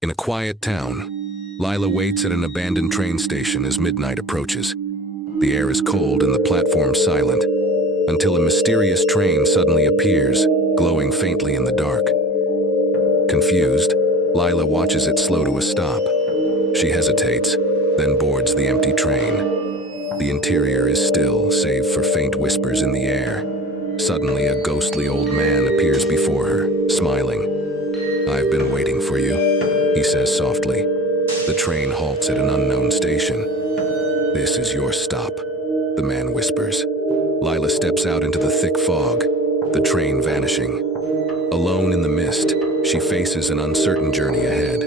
In a quiet town, Lila waits at an abandoned train station as midnight approaches. The air is cold and the platform silent, until a mysterious train suddenly appears, glowing faintly in the dark. Confused, Lila watches it slow to a stop. She hesitates, then boards the empty train. The interior is still, save for faint whispers in the air. Suddenly, a ghostly old man appears before her, smiling. "I've been waiting for you," he says softly. The train halts at an unknown station. "This is your stop," the man whispers. Lila steps out into the thick fog, the train vanishing. Alone in the mist, she faces an uncertain journey ahead.